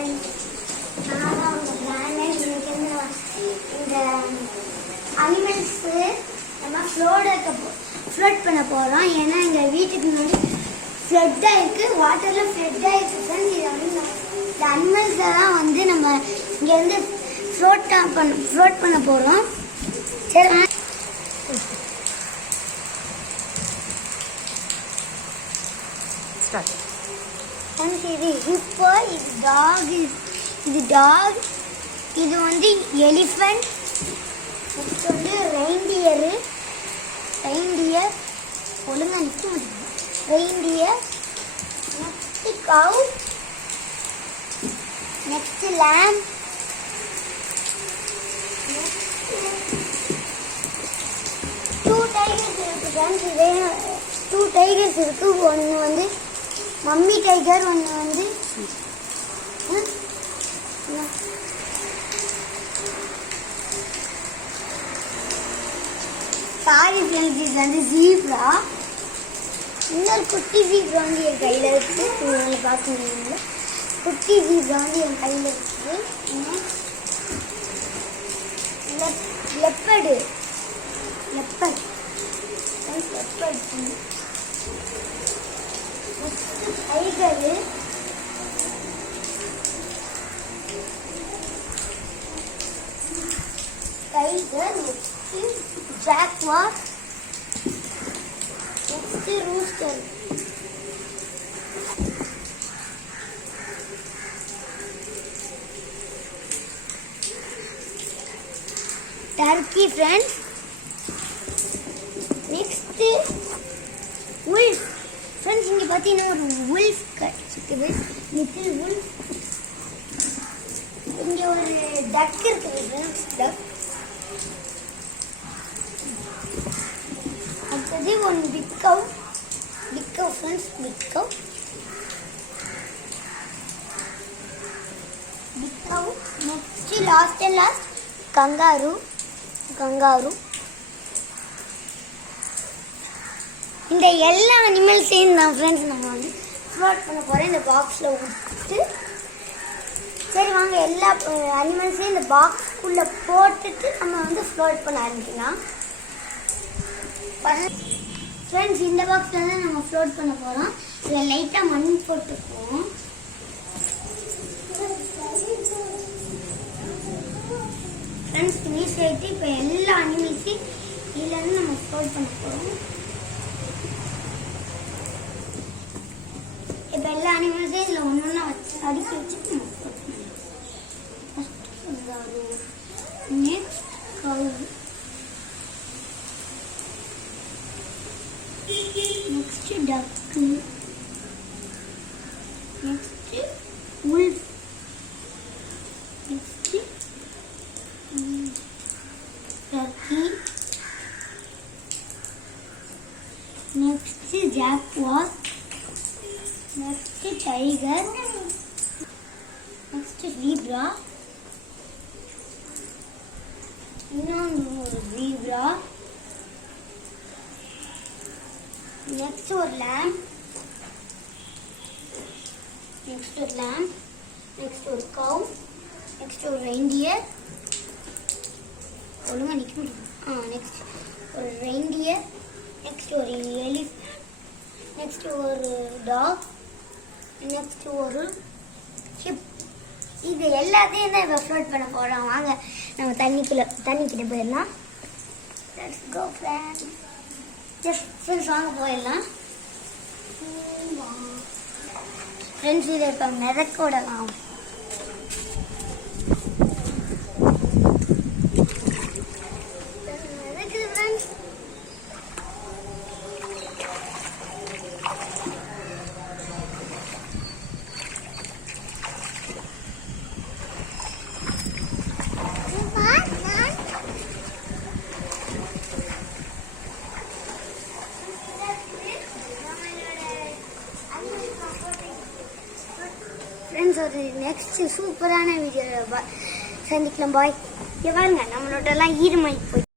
Friends, நான் அவங்க planet இந்த அனிமல்ஸு நம்ம ஃப்ளோட் பண்ண போகிறோம். ஏன்னா எங்கள் வீட்டுக்கு முன்னாடி ஃப்ளட்டாக இருக்குது, வாட்டரில் ஃப்ளட்டாக இருக்குது ஃப்ரெண்ட்ஸ். இதை வந்து இந்த அனிமல்ஸெல்லாம் வந்து நம்ம இங்கேருந்து ஃப்ளோட் பண்ண போகிறோம். சரி இது ஹிப்போ, இது டாக், இது வந்து எலிஃபண்ட், நெக்ஸ்ட் வந்து ரெயின்டியர் ஒழுங்காக நிற்க முடியும். Reindeer, next cow, next லேம், two tigers இருக்குது ஃப்ரெண்ட்ஸ். இதே 2 டைகர்ஸ் இருக்குது. ஒன்று வந்து மம்மி டைகர், ஒன்று வந்து சாரி ஃப்ரெண்ட்ஸ், இது வந்து ஜீப்ரா. இன்னொரு குட்டி ஜீப்ரா வந்து என் கையில் இருக்குது. நீங்கள் பார்க்க முடியுங்களா? குட்டி ஜீப்ரா வந்து என் கையில் இருக்குது. Leopard tiger, next jaguar, next rooster. Turkey friends. Next wolf friends. இங்கே பார்த்தீங்கன்னா ஒரு உல்ஃப் இருக்குது, லிட்டில் உல்ஃப். இங்கே ஒரு டக் இருக்குது ஃப்ரெண்ட்ஸ், டக். அடுத்தது ஒன்று big cow friends, big cow. Next last kangaroo. இந்த எல்லா அனிமல்ஸையும் தான் ஃப்ரெண்ட்ஸ் நம்ம வந்து ஃப்ளோட் பண்ண போகிறோம் இந்த பாக்ஸில் விட்டு. சரி வாங்க, எல்லா அனிமல்ஸையும் இந்த பாக்ஸ்க்குள்ளே போட்டுட்டு நம்ம வந்து ஃப்ளோட் பண்ண ஆரம்பிக்கலாம் ஃப்ரெண்ட்ஸ். இந்த பாக்ஸில் தான் நம்ம ஃப்ளோட் பண்ண போகிறோம். இதில் லைட்டாக மண் போட்டுக்குவோம். ஃப்ரெண்ட்ஸ் ஃபினிஷ் ஆகிட்டு இப்போ எல்லா அனிமல்ஸையும் இதுலேருந்து நம்ம ஃப்ளோட் பண்ண போகிறோம். இப்போ எல்லா அனிமல்ஸையும் இதில் ஒன்று வச்சு அடுக்கி வச்சுட்டு நம்ம ஃப்ளோட் பண்ணலாம். Next cow, next duck, next wolf, next turkey, next jaguar, next tiger, next zebra, இன்னொன்று ஒரு ஜீப்ரா, நெக்ஸ்ட் ஒரு lamb, நெக்ஸ்ட் ஒரு lamb, நெக்ஸ்ட் ஒரு cow, நெக்ஸ்ட் ஒரு reindeer. ஒழுங்கா நிற்க முடியும். நெக்ஸ்ட் ஒரு reindeer, நெக்ஸ்ட் ஒரு elephant, நெக்ஸ்ட் ஒரு டாக், நெக்ஸ்ட் ஒரு ஹிப். இது எல்லாத்தையும் தான் இப்போ ஃப்ளோட் பண்ண போகிறோம். வாங்க நம்ம தண்ணிக்கிட்ட போயிடலாம். Let's go friends. ஃப்ரெண்ட்ஸ் வாங்க போயிடலாம். ஃப்ரெண்ட்ஸ் இதை இப்போ மிதக்கோடலாம். ஃப்ரெண்ட்ஸ் ஒரு நெக்ஸ்ட் சூப்பரான வீடியோவில் சந்திக்கலாம். பாய். இங்கே பாருங்க நம்மளோடலாம் ஈரமாகி போய்